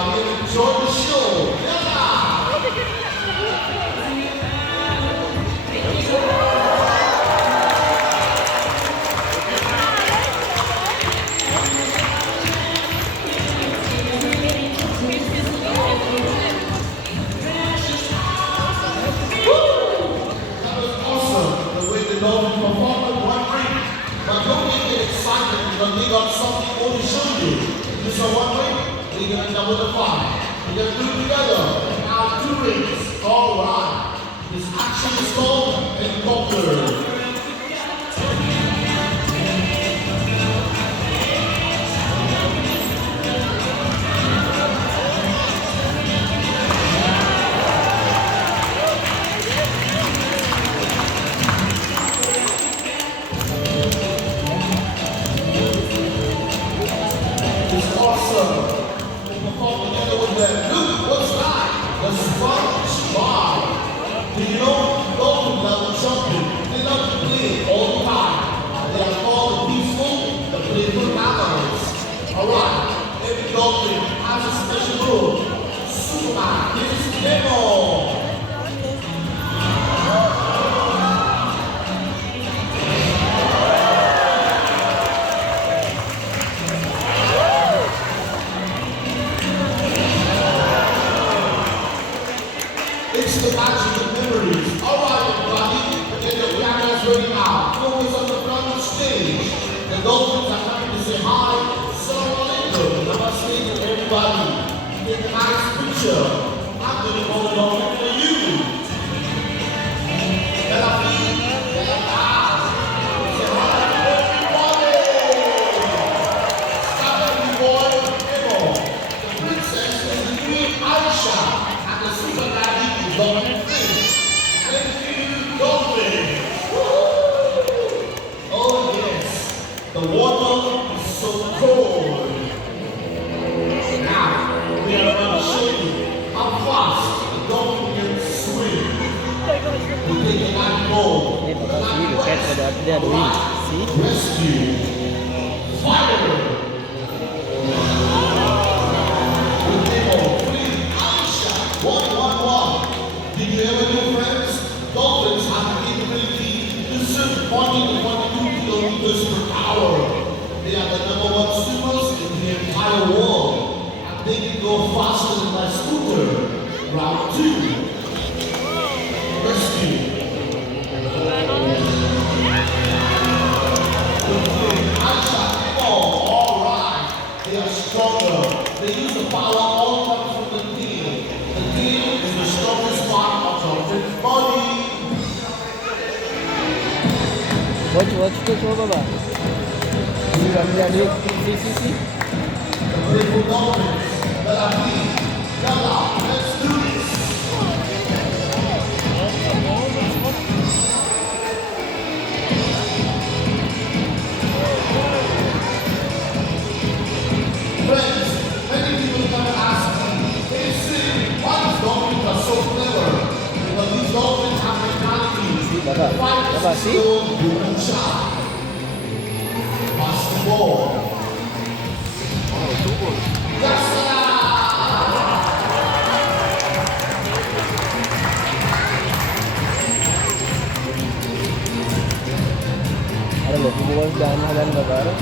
everybody, and enjoy the show. Yeah! Dolphins perform with one drink, but don't get excited because they got something more to show you. You saw one drink, we're gonna double the fun. We're gonna do it together. And now 2 rings. All right. This action is called Helicopter. It's the magic of memories. All right, everybody, get your cameras ready now. Focus on the front of the stage. The Dolphins are coming to say hi. Assalamu alaikum. Namaste to everybody. Take a nice picture. I'm going to hold it on for you. Tel Aviv, Tel Aviv. Say hi to everybody. Stop every boy, Emo. The princess is the Queen Aisha. And the super daddy is Dolphin. Thank you, Dolphin. Oh yes, the water is so cold. Now, we are going to show you how fast the dolphin can swim. We take a night boat. Rescue. Fire. Did you ever know, friends? Dolphins have the capability to swim 40 to 42 kilometers per hour. They are the #1 swimmers in the entire world. And they can go faster than my scooter. Round 2. Rescue. All right. They are stronger. They use the power all comes from the tail. The tail is the strongest part of dolphin's body. Watch this one, Baba. See. The playful dolphins. Tel Aviv. Yalla, let's do this. Friends, many people come and ask me, hey Sid, why these dolphins are so clever? Because these dolphins have mentality. Baba, see? Pass the ball. Yes, sir! Ada lebih bukan dan baru.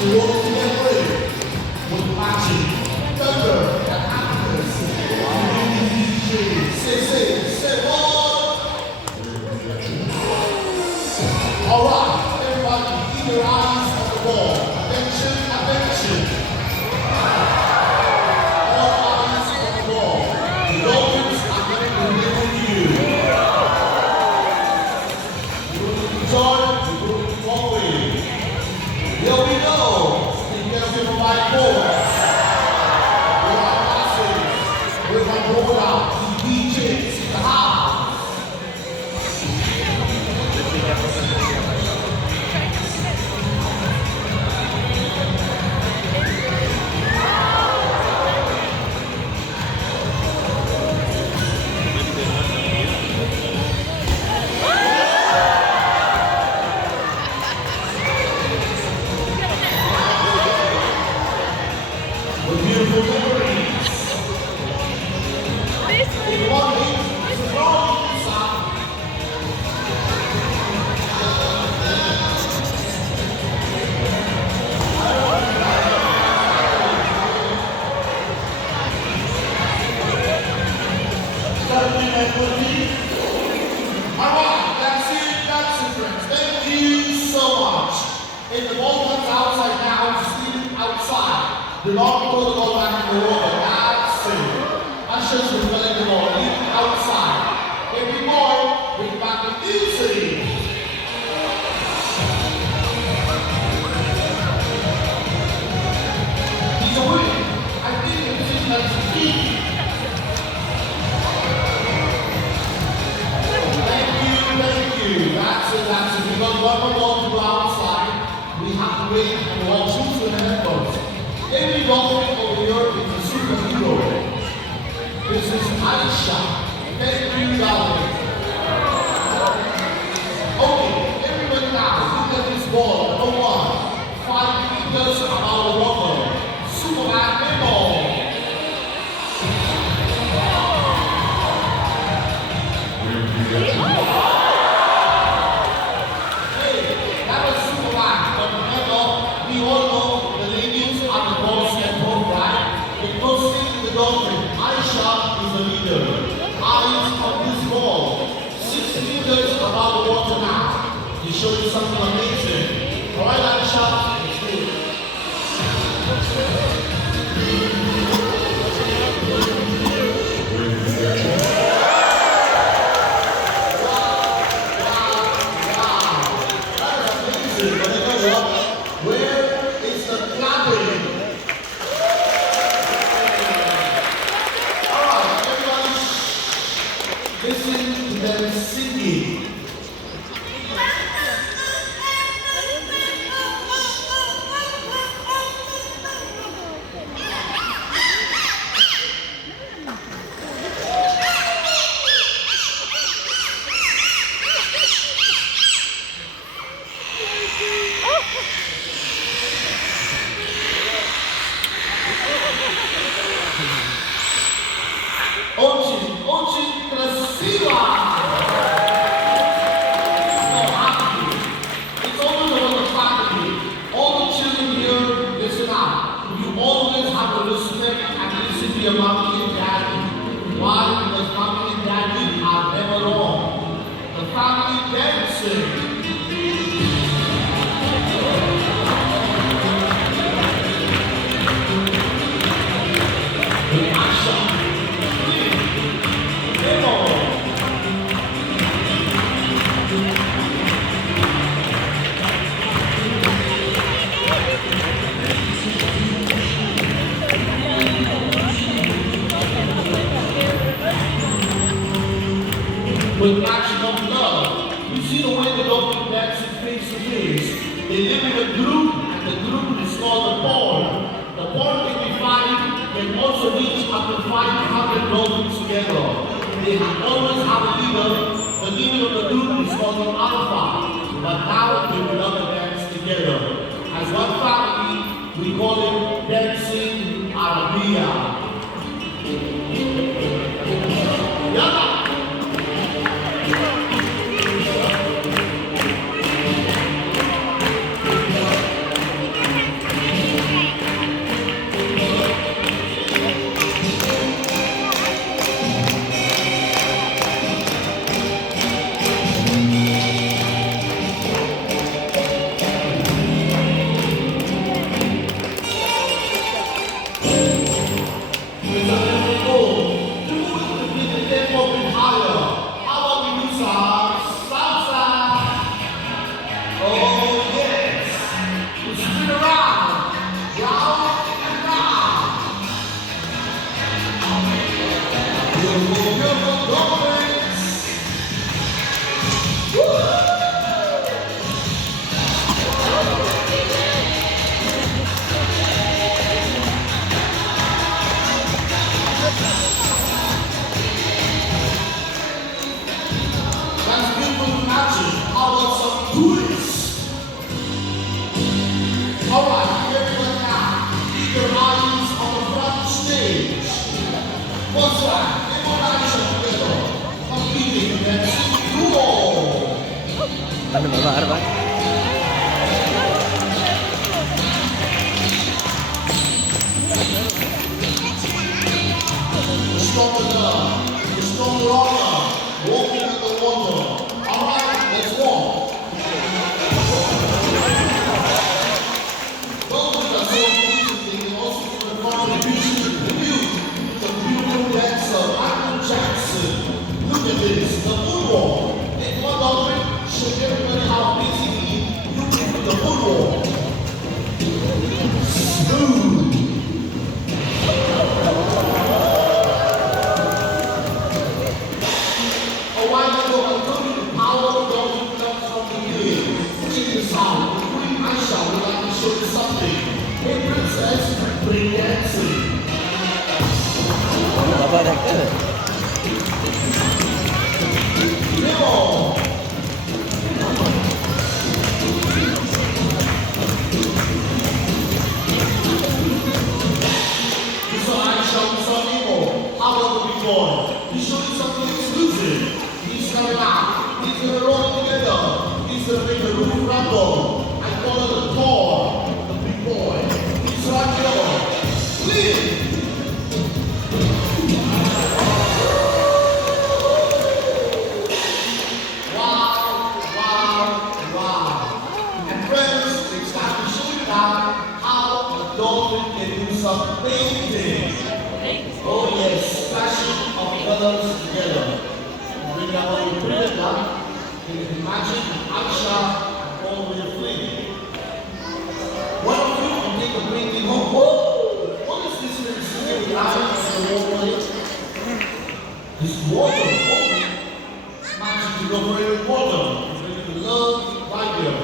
We want to get ready with matching thunder and happiness. Say what? All right, everybody, keep your eyes on the ball. Attention. All eyes on the ball. The Dolphins are going to live with you. You're going to enjoy, you're going to always. Here we go. Take care of your right board. With our passes. With our board out. DJs in the house. long throw the ball back in the water. That's it. Ushers will collect the ball, leave it outside. Every boy, bring back the music. He's a win. I think it's like speed. Thank you. That's it. We got one more ball to go outside. We have to wait and watch who's going to help us. Every dolphin over here is a superhero. This is Aisha. Thank you, darling. Okay, everybody now, look at this ball. Number 1, 5 meters above the water. Superman ball. We all know the ladies are the boss at home, right? It goes straight to the dolphin. Aisha is the leader. Eyes on this ball. 6 meters above the water now. He's showing something amazing. Alright, Aisha, let's do it. Listen to them singing. Очень красиво! So happy. It's always about the family. All the children here, listen up. You always have to respect and listen to your mommy and daddy. Why? Because mommy and daddy are never wrong. The family dancing. With maximum love. You see the way the dolphin dances face to face. They live in a group, and the group is called the pond. The pond can be 5, can also reach up to 500 dolphins together. They always have a leader. The leader of the group is called the alpha. But now they will love to dance together. As one family, we call it Dancing Arabia. Yalla! Ano ba? Ano ba? Walking in the water. Alright, let's walk. Dolphins are so amazing, they can also smooth. A while ago, I told you the power of God comes from the ear. Check this out. Queen Aisha would like to show you something. Hey, princess, bring dancing. Nabalag ka na. Nemo. You saw Aisha, you saw Nemo. How about the big boy? He showed you something exclusive. He's coming out. He's gonna roll together. He's gonna make the roof rumble. I call it the Thor, the big boy. He's right here. Please. Wow, wow, wow. And friends, it's time to show you now how a dolphin can do some painting. Oh yes, splashing of colors together. Bring that one, you bring it down. You can imagine Aisha and all the way fleeing. One of you can take a painting home. Woo! What is this thing sitting in lines and the water? This water, oh, magic to go for it water. Bring it to love, right here.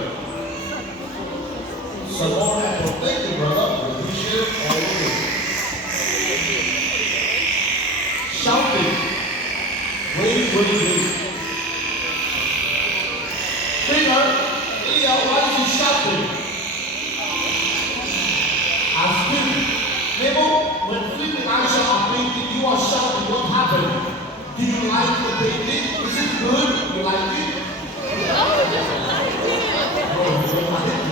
Some more apple. Thank you, brother. Appreciate it all the way. Shouting. Wait. Peter, Leah, why is he shouting? Ask him. Nemo, when Flip and Aisha are painting, you are shouting. What happened? Do you like the painting? Is it good? You like it? No, you don't like it.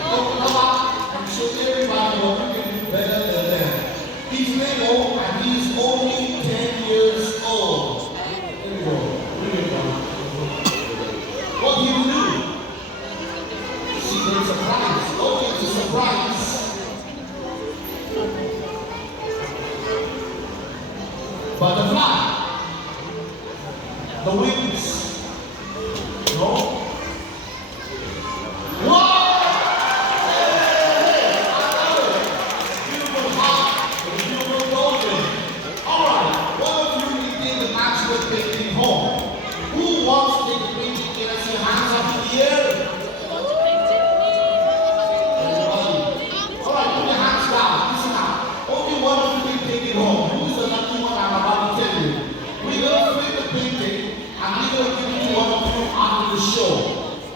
Don't come out and show everybody what you can do better than them. He's Nemo and he's only 10 years old. There you go. Bring it down. What do you do? Secret surprise. Oh, it's a surprise. Butterfly. The wings. No? Whoa! Hey, I got it. Beautiful heart and beautiful dolphin. Alright, one of you will take the matchwork painting home. Who wants to take the painting? Can I see your hands up in the air? Everybody. Alright, put your hands down. Listen now. Only one of you will take it home. Who's the lucky one I'm about to tell you? We're going to flip the painting and we're going to give it to one of you after the show.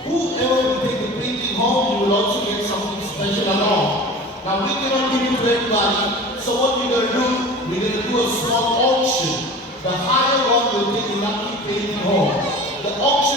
Whoever will take the painting home, you will also get something special along. Now we cannot give it to everybody, so what we're going to do, we're going to do a small auction. The higher one will take the lucky painting home. The auction